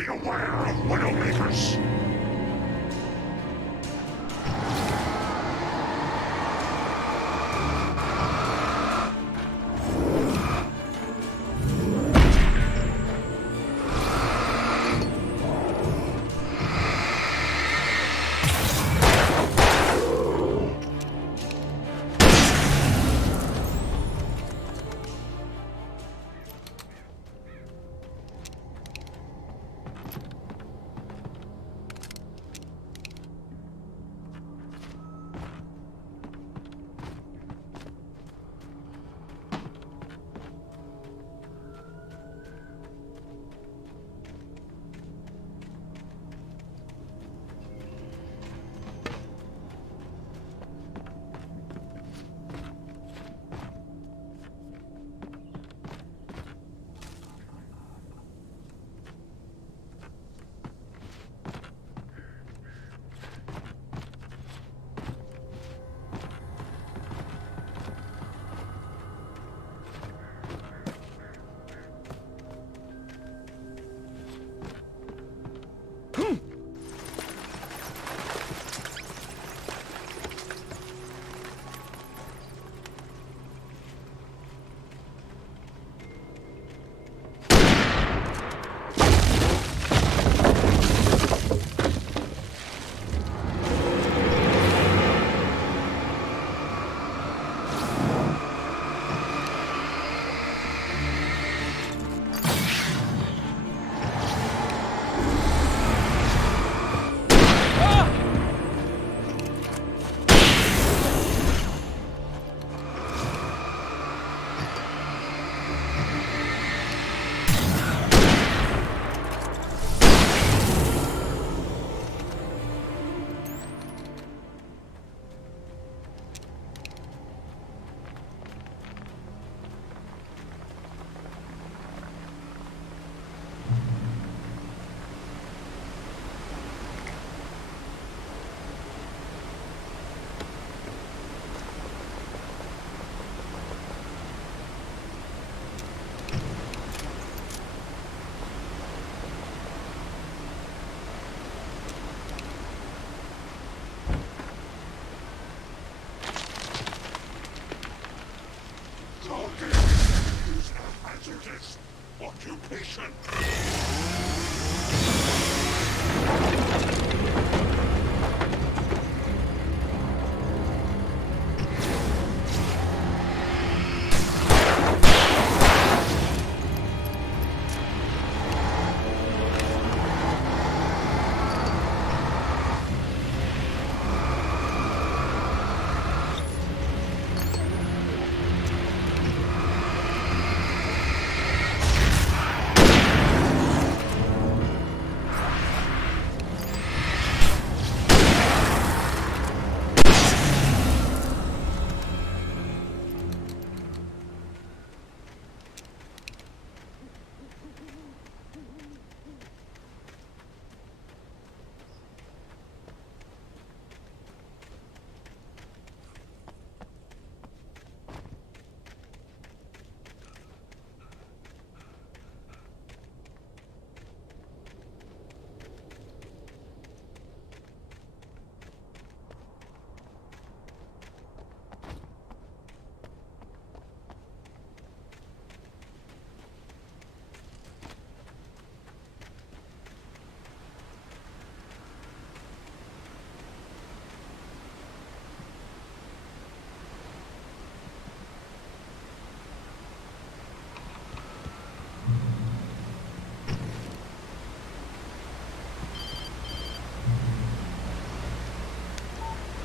Beware of Widowmakers! Hazardous occupation.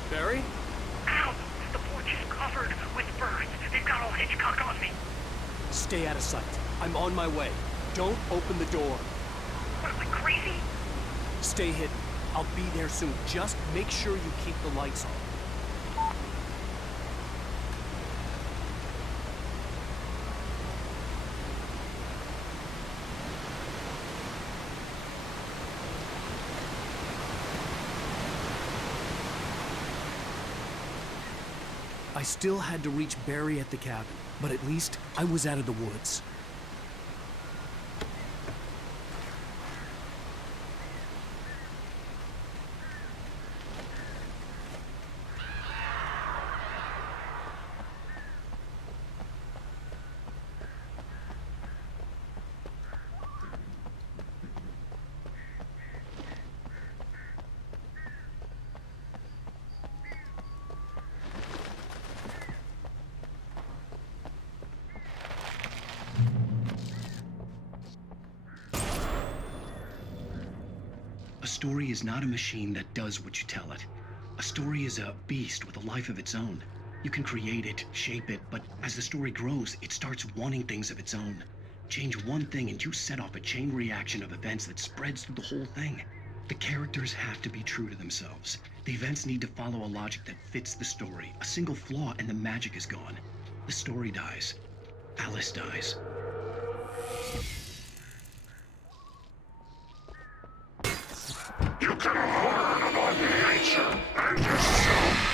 Barry? Ow! The porch is covered with birds. They've got all Hitchcock on me. Stay out of sight. I'm on my way. Don't open the door. What am I, crazy? Stay hidden. I'll be there soon. Just make sure you keep the lights on. I still had to reach Barry at the cabin, but at least I was out of the woods. story is not a machine that does what you tell it. A story is a beast with a life of its own. You can create it, shape it, but as the story grows, it starts wanting things of its own. Change one thing and you set off a chain reaction of events that spreads through the whole thing. The characters have to be true to themselves. The events need to follow a logic that fits the story. A single flaw and the magic is gone. The story dies. Alice dies. You can learn about nature and yourself.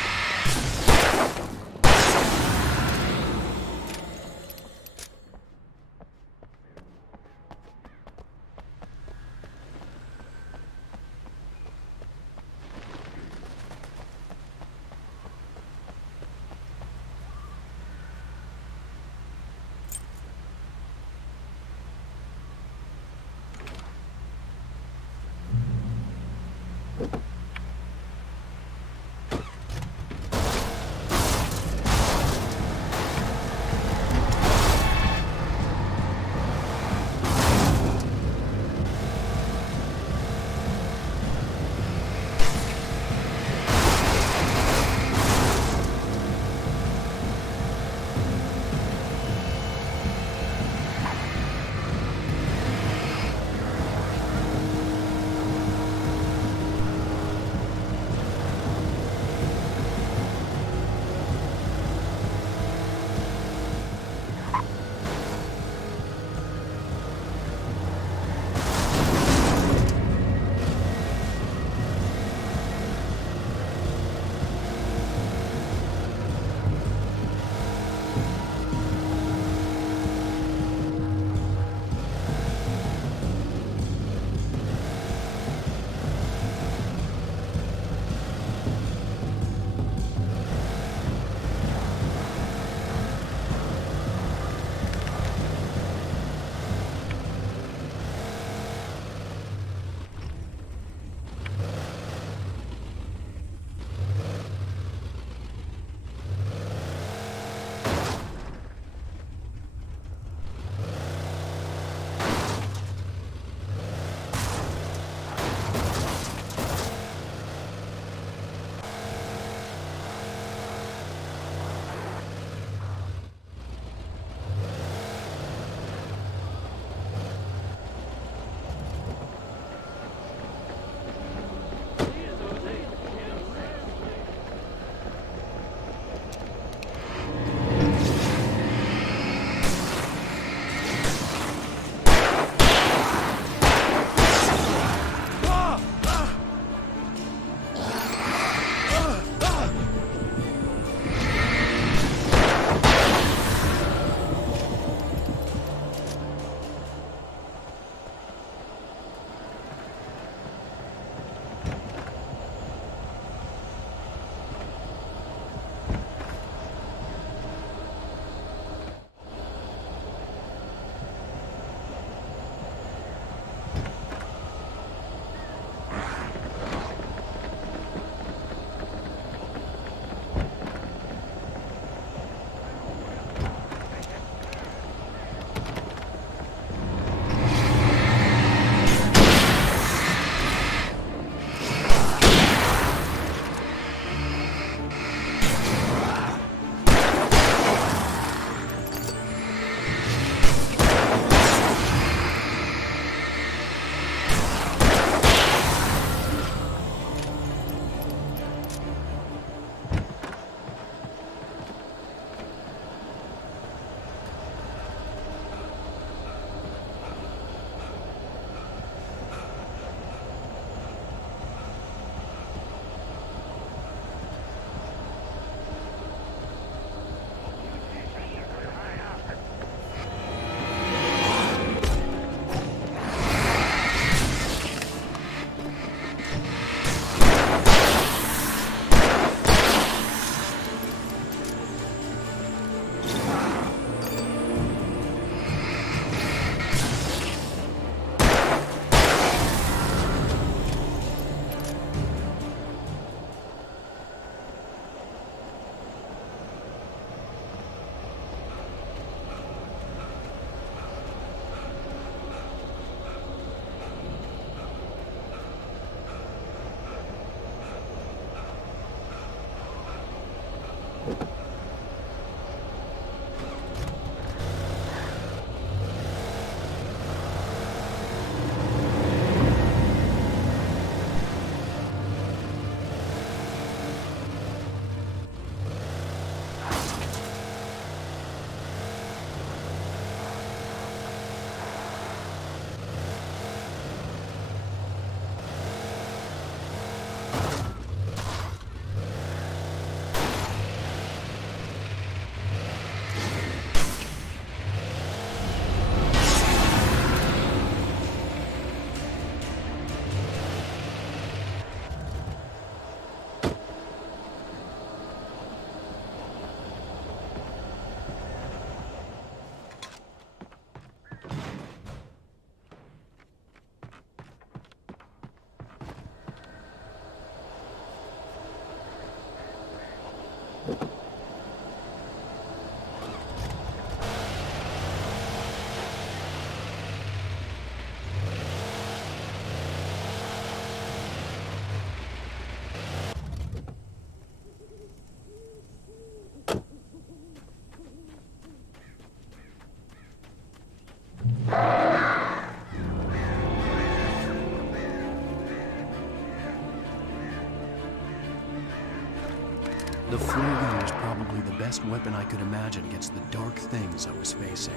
The flare gun was probably the best weapon I could imagine against the dark things I was facing.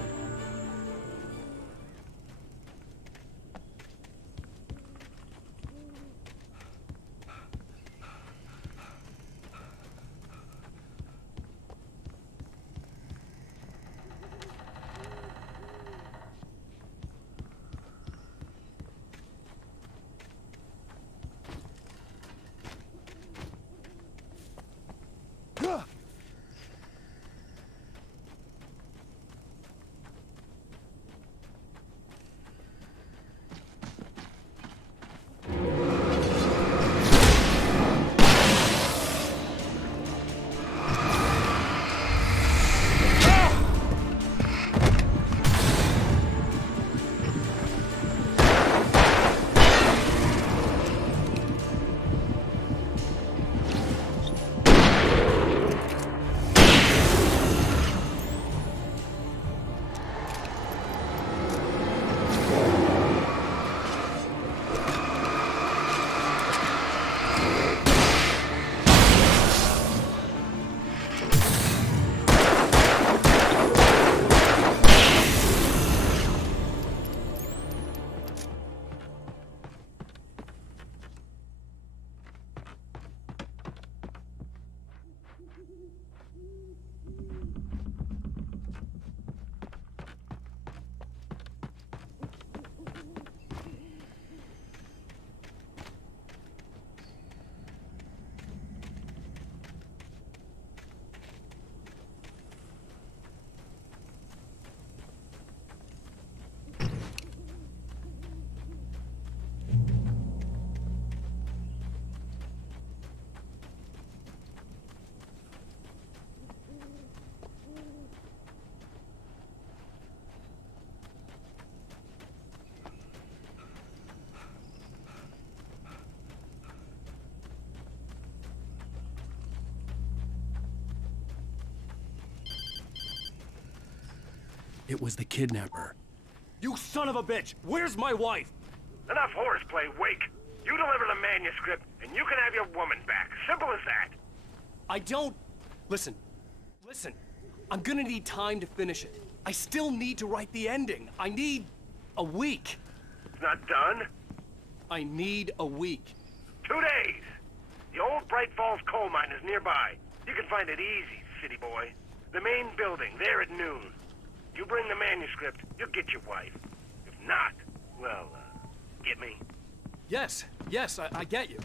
It was the kidnapper. You son of a bitch! Where's my wife? Enough horseplay, Wake. You deliver the manuscript, and you can have your woman back. Simple as that. I don't... Listen. I'm gonna need time to finish it. I still need to write the ending. I need a week. It's not done. I need a week. 2 days. The old Bright Falls coal mine is nearby. You can find it easy, city boy. The main building, there at noon. You bring the manuscript, you'll get your wife. If not, well, get me? Yes, I get you.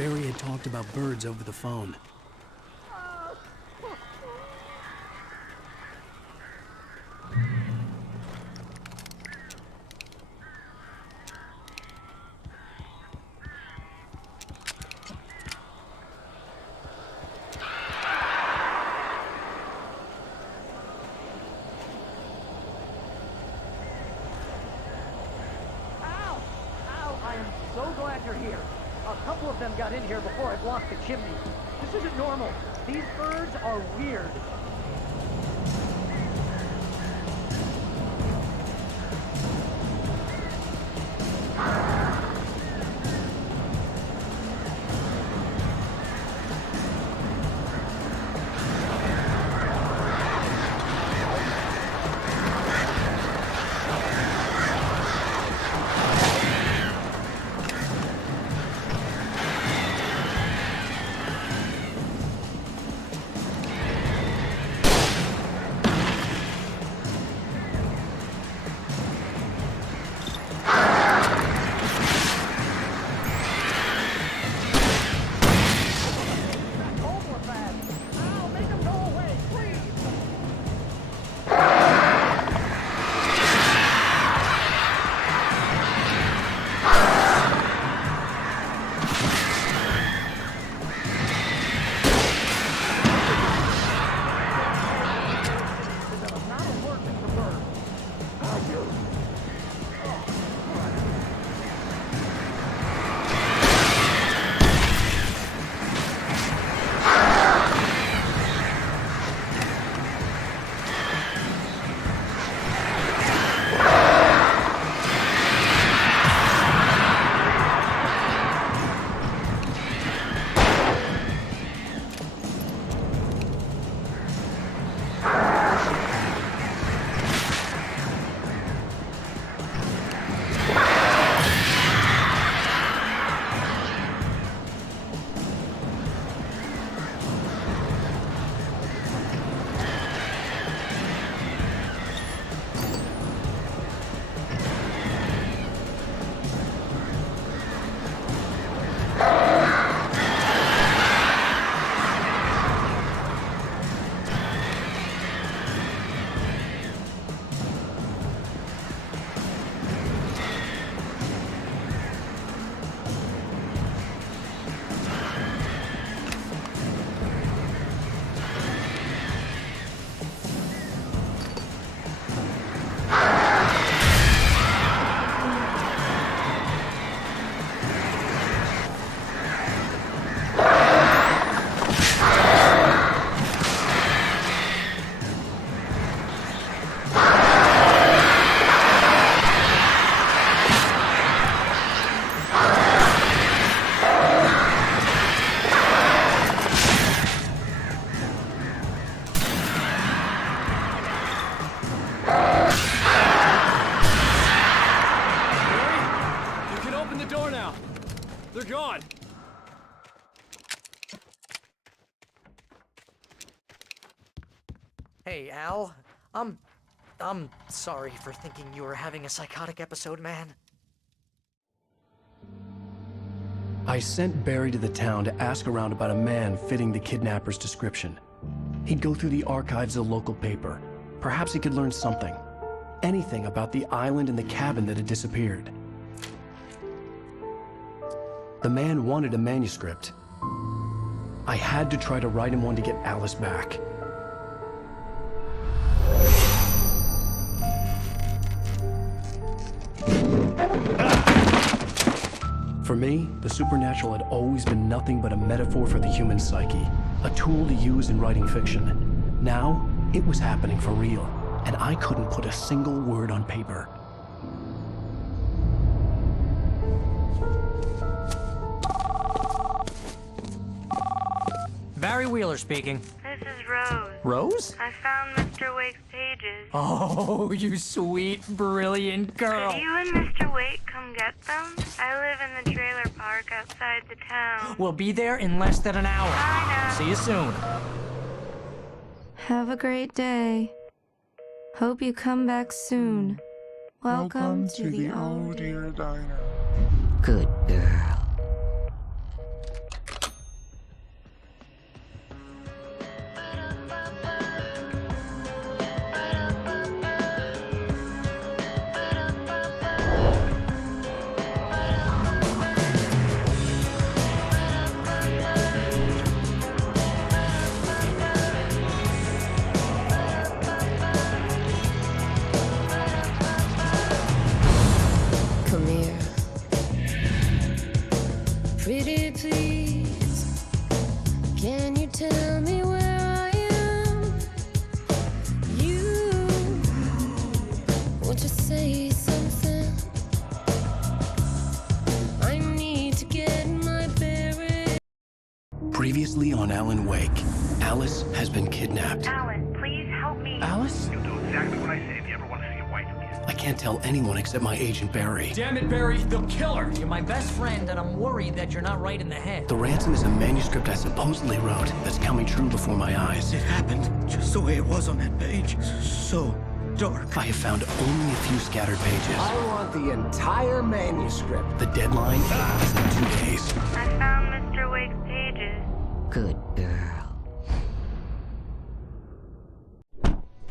Barry had talked about birds over the phone. So glad you're here. A couple of them got in here before I blocked the chimney. This isn't normal. These birds are weird. They're gone! Hey, Al. I'm sorry for thinking you were having a psychotic episode, man. I sent Barry to the town to ask around about a man fitting the kidnapper's description. He'd go through the archives of the local paper. Perhaps he could learn something. Anything about the island and the cabin that had disappeared. The man wanted a manuscript. I had to try to write him one to get Alice back. For me, the supernatural had always been nothing but a metaphor for the human psyche, a tool to use in writing fiction. Now, it was happening for real, and I couldn't put a single word on paper. Barry Wheeler speaking. This is Rose. Rose? I found Mr. Wake's pages. Oh, you sweet, brilliant girl. Could you and Mr. Wake come get them? I live in the trailer park outside the town. We'll be there in less than an hour. Bye now. See you soon. Have a great day. Hope you come back soon. Welcome to the Oh Dear Diner. Good girl. Pretty please, can you tell me where I am? You want to say something? I need to get my bearings. Previously on Alan Wake, Alice has been kidnapped. Alan, please help me. Alice? You'll do exactly what I say if you ever want to see your wife again. I can't tell anyone except my agent Barry. Damn it, Barry, they'll kill her! You're my best friend, and I'm worried that you're not right in the head. The ransom is a manuscript I supposedly wrote that's coming true before my eyes. It happened just the way it was on that page. So dark. I have found only a few scattered pages. I want the entire manuscript. The deadline is in 2 days. I found Mr. Wake's pages. Good girl.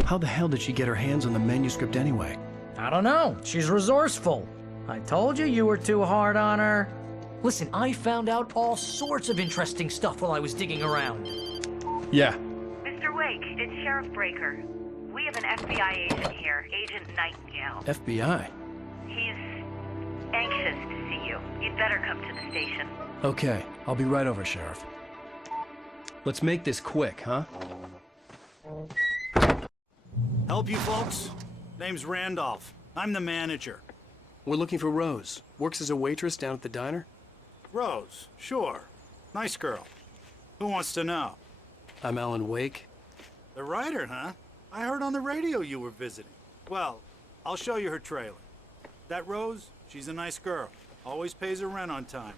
How the hell did she get her hands on the manuscript anyway? I don't know. She's resourceful. I told you were too hard on her. Listen, I found out all sorts of interesting stuff while I was digging around. Yeah. Mr. Wake, it's Sheriff Breaker. We have an FBI agent here, Agent Nightingale. FBI? He's anxious to see you. You'd better come to the station. Okay, I'll be right over, Sheriff. Let's make this quick, huh? Help you folks? Name's Randolph. I'm the manager. We're looking for Rose. Works as a waitress down at the diner. Rose, sure. Nice girl. Who wants to know? I'm Alan Wake. The writer, huh? I heard on the radio you were visiting. Well, I'll show you her trailer. That Rose, she's a nice girl. Always pays her rent on time.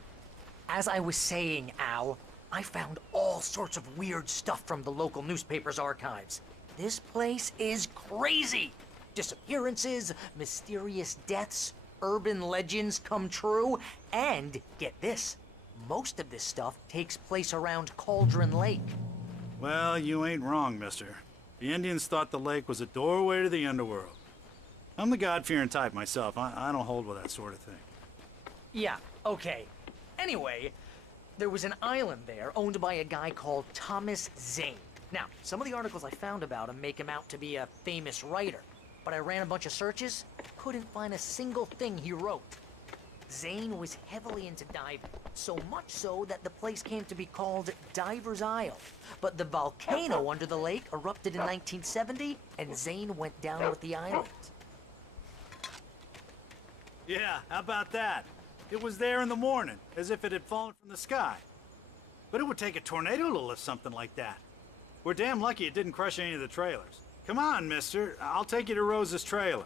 As I was saying, Al, I found all sorts of weird stuff from the local newspaper's archives. This place is crazy. Disappearances, mysterious deaths, urban legends come true, and get this, most of this stuff takes place around Cauldron Lake. Well, you ain't wrong, mister. The Indians thought the lake was a doorway to the underworld. I'm the God-fearing type myself. I don't hold with that sort of thing. Yeah, okay. Anyway, there was an island there owned by a guy called Thomas Zane. Now, some of the articles I found about him make him out to be a famous writer, but I ran a bunch of searches, couldn't find a single thing he wrote. Zane was heavily into diving, so much so that the place came to be called Diver's Isle. But the volcano under the lake erupted in 1970, and Zane went down with the island. Yeah, how about that? It was there in the morning, as if it had fallen from the sky. But it would take a tornado to lift something like that. We're damn lucky it didn't crush any of the trailers. Come on, mister. I'll take you to Rose's trailer.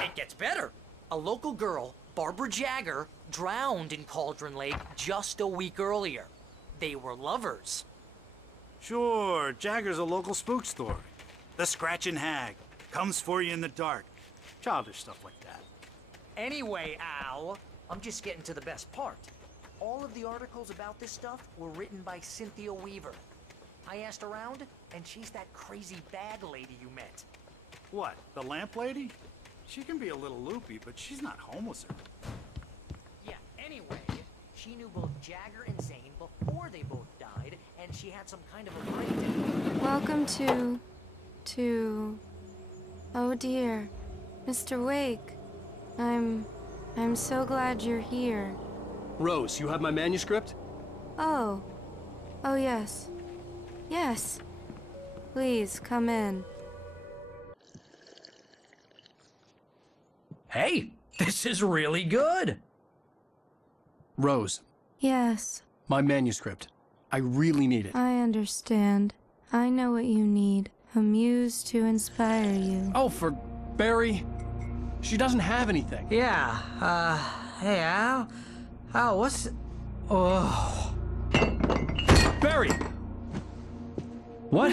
It gets better. A local girl, Barbara Jagger, drowned in Cauldron Lake just a week earlier. They were lovers. Sure, Jagger's a local spook story. The Scratching Hag. Comes for you in the dark. Childish stuff like that. Anyway, Al, I'm just getting to the best part. All of the articles about this stuff were written by Cynthia Weaver. I asked around, and she's that crazy bag lady you met. What, the lamp lady? She can be a little loopy, but she's not homeless. Yeah, anyway, she knew both Jagger and Zane before they both died, and she had some kind of a breakdown. Welcome to... Oh dear. Mr. Wake. I'm so glad you're here. Rose, you have my manuscript? Oh. Oh, yes. Yes. Please, come in. Hey, this is really good. Rose, Yes, my manuscript. I really need it. I understand. I know what you need. A muse to inspire you. Oh, for Barry. She doesn't have anything. Yeah, hey, Al? Al, what's... Oh... Barry! What?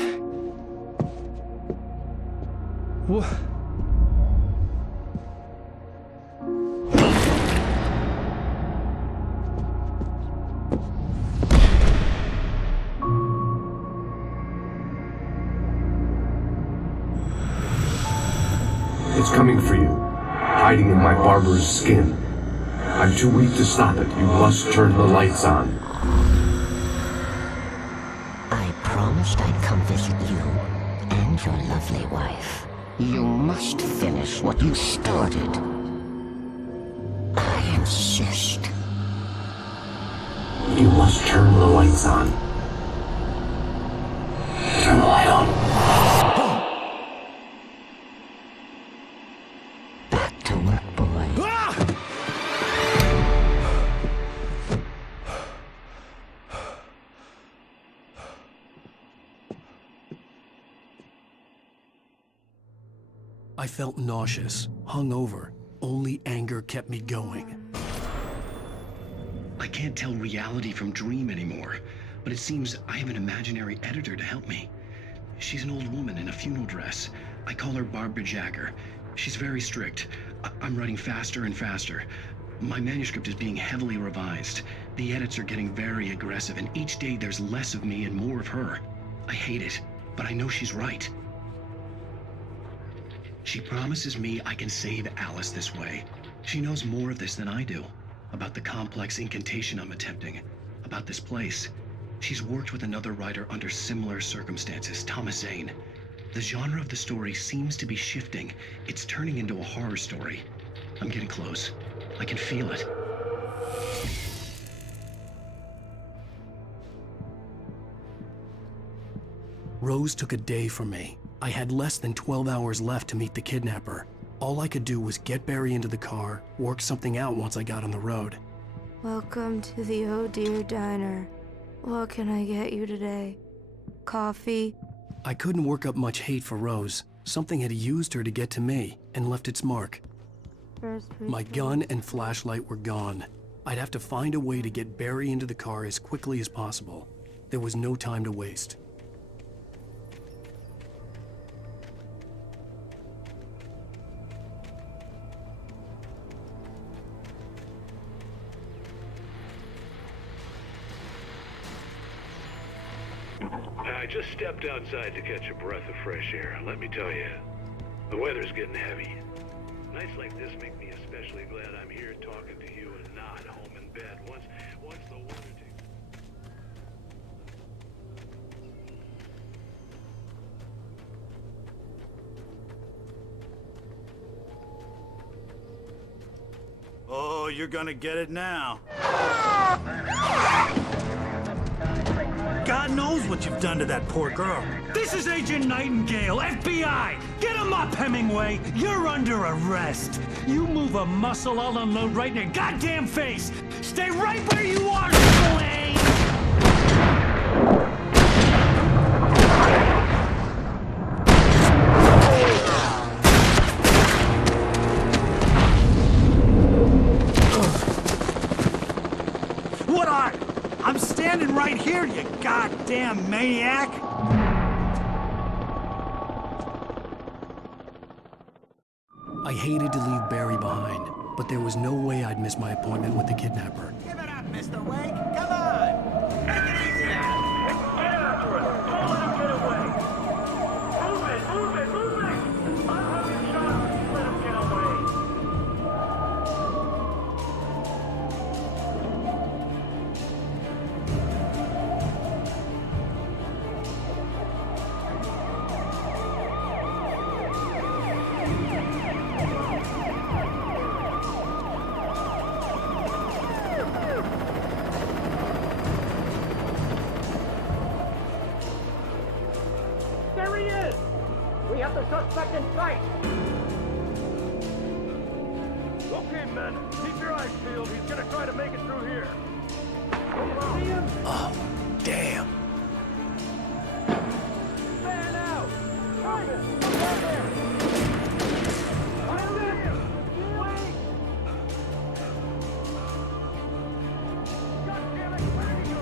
What? It's coming for you, hiding in my barber's skin. I'm too weak to stop it. You must turn the lights on. I promised I'd come visit you and your lovely wife. You must finish what you started. I insist. You must turn the lights on. Turn the light on. Back to work, boy. I felt nauseous, hungover. Only anger kept me going. I can't tell reality from dream anymore, but it seems I have an imaginary editor to help me. She's an old woman in a funeral dress. I call her Barbara Jagger. She's very strict. I'm writing faster and faster. My manuscript is being heavily revised. The edits are getting very aggressive, and each day there's less of me and more of her. I hate it, but I know she's right. She promises me I can save Alice this way. She knows more of this than I do. About the complex incantation I'm attempting. About this place. She's worked with another writer under similar circumstances, Thomas Zane. The genre of the story seems to be shifting. It's turning into a horror story. I'm getting close. I can feel it. Rose took a day from me. I had less than 12 hours left to meet the kidnapper. All I could do was get Barry into the car, work something out once I got on the road. Welcome to the Oh Dear Diner. What can I get you today? Coffee? I couldn't work up much hate for Rose. Something had used her to get to me and left its mark. My gun and flashlight were gone. I'd have to find a way to get Barry into the car as quickly as possible. There was no time to waste. I just stepped outside to catch a breath of fresh air. Let me tell you, the weather's getting heavy. Nights like this make me especially glad I'm here talking to you and not home in bed. Once the weather takes... Oh, you're gonna get it now. God knows what you've done to that poor girl. This is Agent Nightingale, FBI! Get him up, Hemingway! You're under arrest! You move a muscle, I'll unload right in your goddamn face! Stay right where you are, Blaine! What are? I'm standing right here, you goddamn maniac! I hated to leave Barry behind, but there was no way I'd miss my appointment with the kidnapper. Give it up, Mr. Wake. Come on. Take it easy now. Get after him! Don't let him get away! Move it! Move it! Move it! I'll have you shot if you let him get away! There he is. We have the suspect in sight. Okay, men, keep your eyes peeled. He's gonna try to make it through here. See him? Oh, damn. Fan out. Carmen, down there. Fire him. Wait. God damn it, where did he go?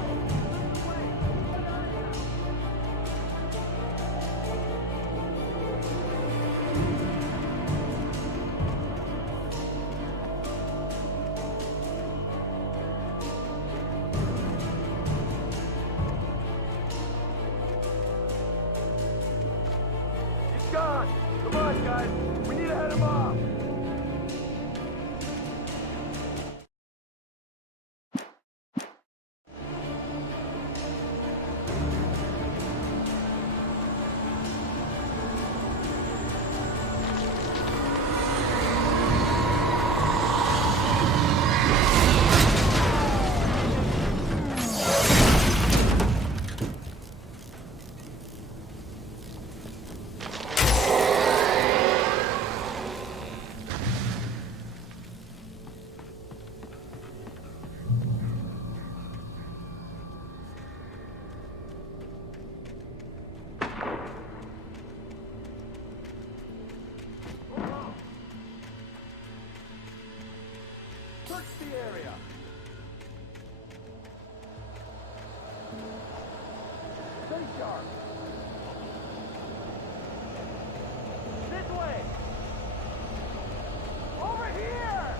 Search the area. Stay sharp. This way. Over here.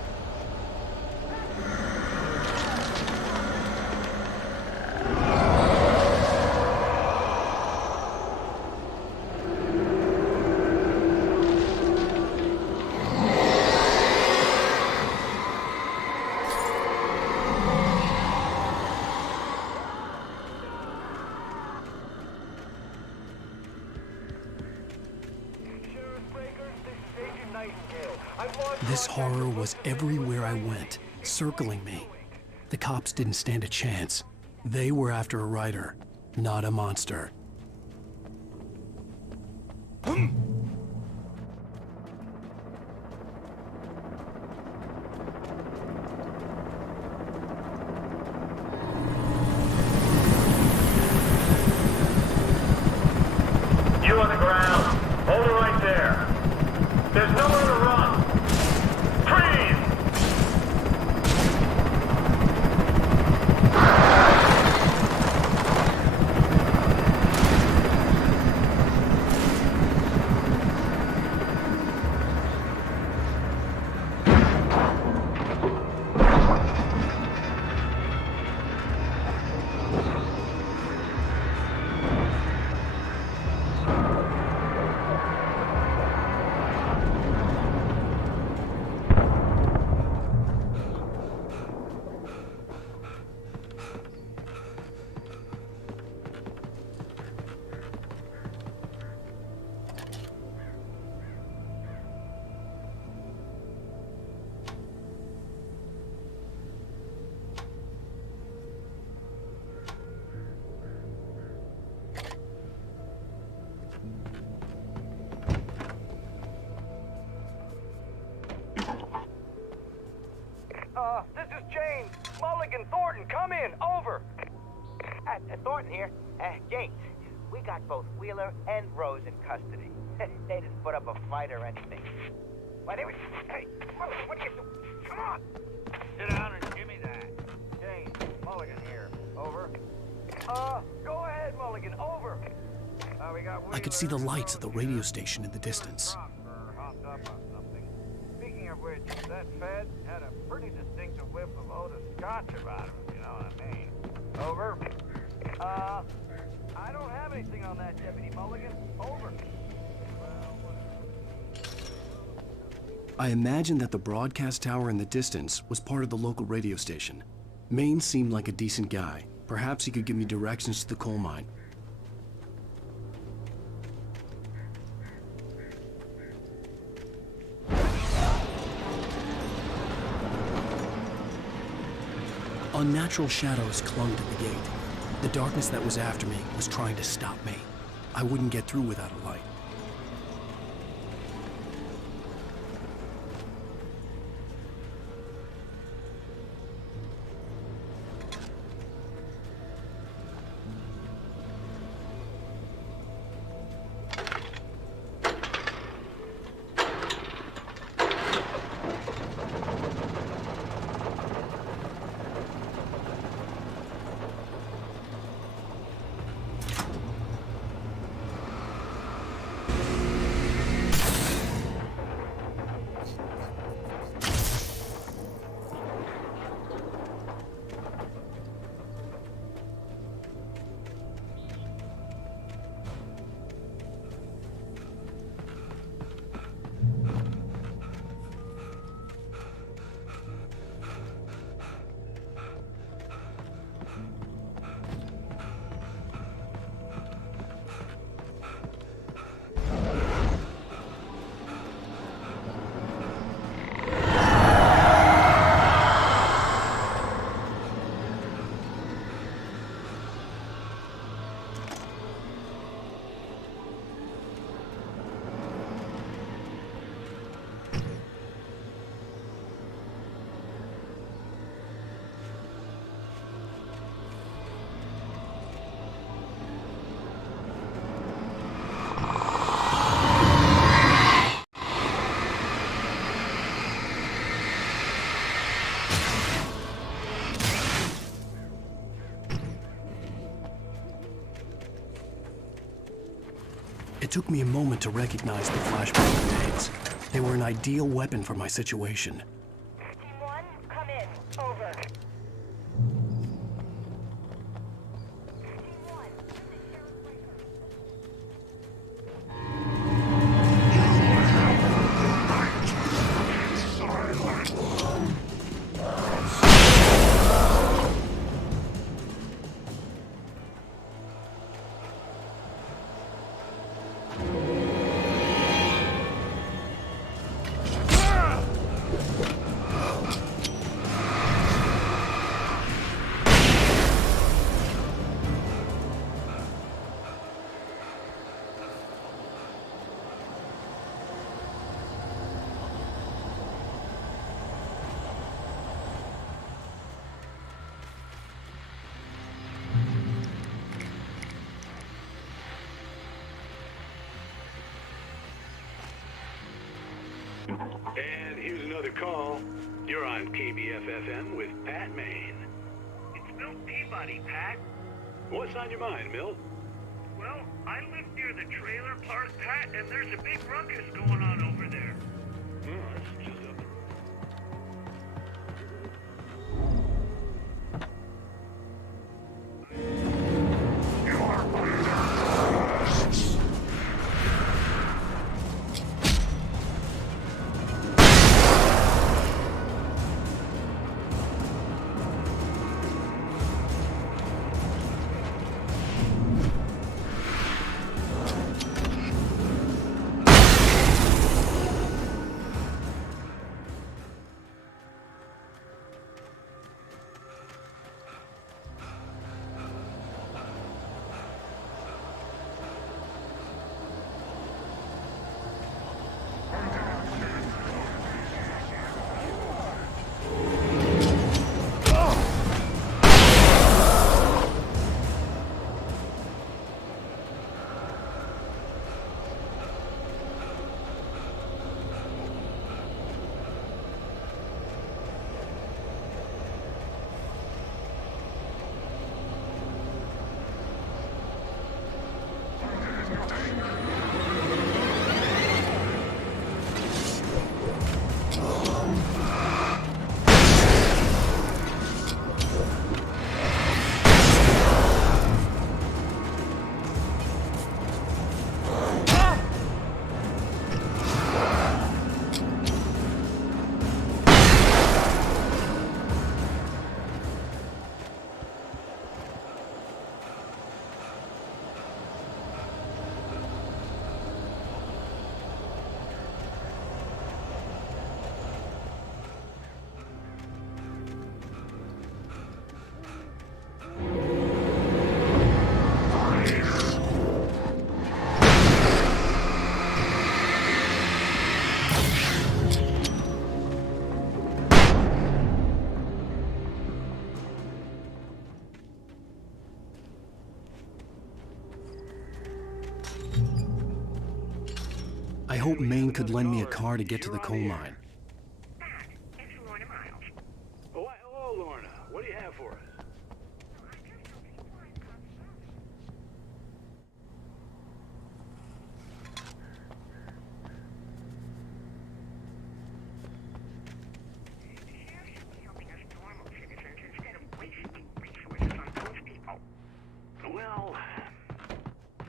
This horror was everywhere I went, circling me. The cops didn't stand a chance. They were after a writer, not a monster. You on the ground. Hold it right there. There's nowhere to run. Freeze! This is James. Mulligan, Thornton, come in. Over. Thornton here. James, we got both Wheeler and Rose in custody. They didn't put up a fight or anything. Why, they were... Hey, Mulligan, what are you doing? Come on! Sit down and give me that. James, Mulligan here. Over. Go ahead, Mulligan. Over. We got I could see the lights at the radio station in the distance. hopped up on something. Speaking of which, that Fed had a pretty distinctive whiff of Otis Scotch about him, if you know what I mean. Over. I don't have anything on that, Deputy Mulligan. Over. I imagined that the broadcast tower in the distance was part of the local radio station. Maine seemed like a decent guy. Perhaps he could give me directions to the coal mine. Unnatural shadows clung to the gate. The darkness that was after me was trying to stop me. I wouldn't get through without a light. It took me a moment to recognize the flashbang grenades. They were an ideal weapon for my situation. Team 1, come in. Over. Team 1, this is Sheriff Baker. And here's another call. You're on KBF-FM with Pat Maine. It's Milt Peabody, Pat. What's on your mind, Milt? Well, I live near the trailer park, Pat, and there's a big ruckus going on over there. Oh, it's just up the I hope Maine could lend me a car to get to the coal mine. Oh, hello, Lorna. What do you have for us? Well,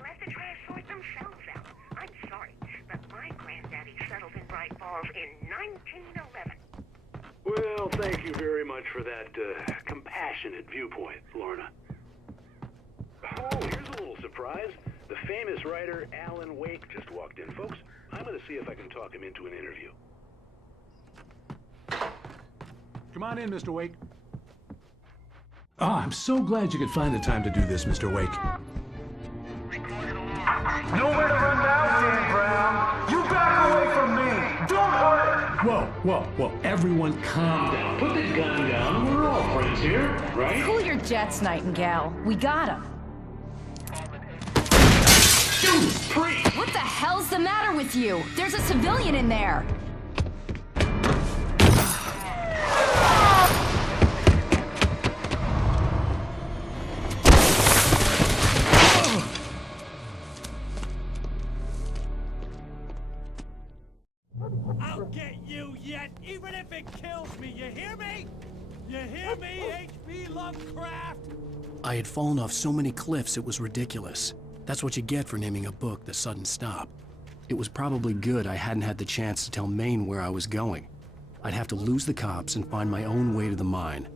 Let the trash sort themselves out. I'm sorry, but my granddaddy settled in Bright Falls in 1911. well, thank you very much for that compassionate viewpoint, Lorna. Oh, here's a little surprise. The famous writer Alan Wake just walked in, folks. I'm going to see if I can talk him into an interview. Come on in, Mr. Wake. Oh, I'm so glad you could find the time to do this, Mr. Wake. Nowhere to run now, Dan Brown. You back away from me. Don't hurt. Whoa. Everyone calm down. Put the gun down. We're all friends here, right? Cool your jets, Nightingale. We got him. Judas Priest! What the hell's the matter with you? There's a civilian in there. if it kills me, you hear me? You hear me, H.P. Lovecraft? I had fallen off so many cliffs it was ridiculous. That's what you get for naming a book The Sudden Stop. It was probably good I hadn't had the chance to tell Maine where I was going. I'd have to lose the cops and find my own way to the mine.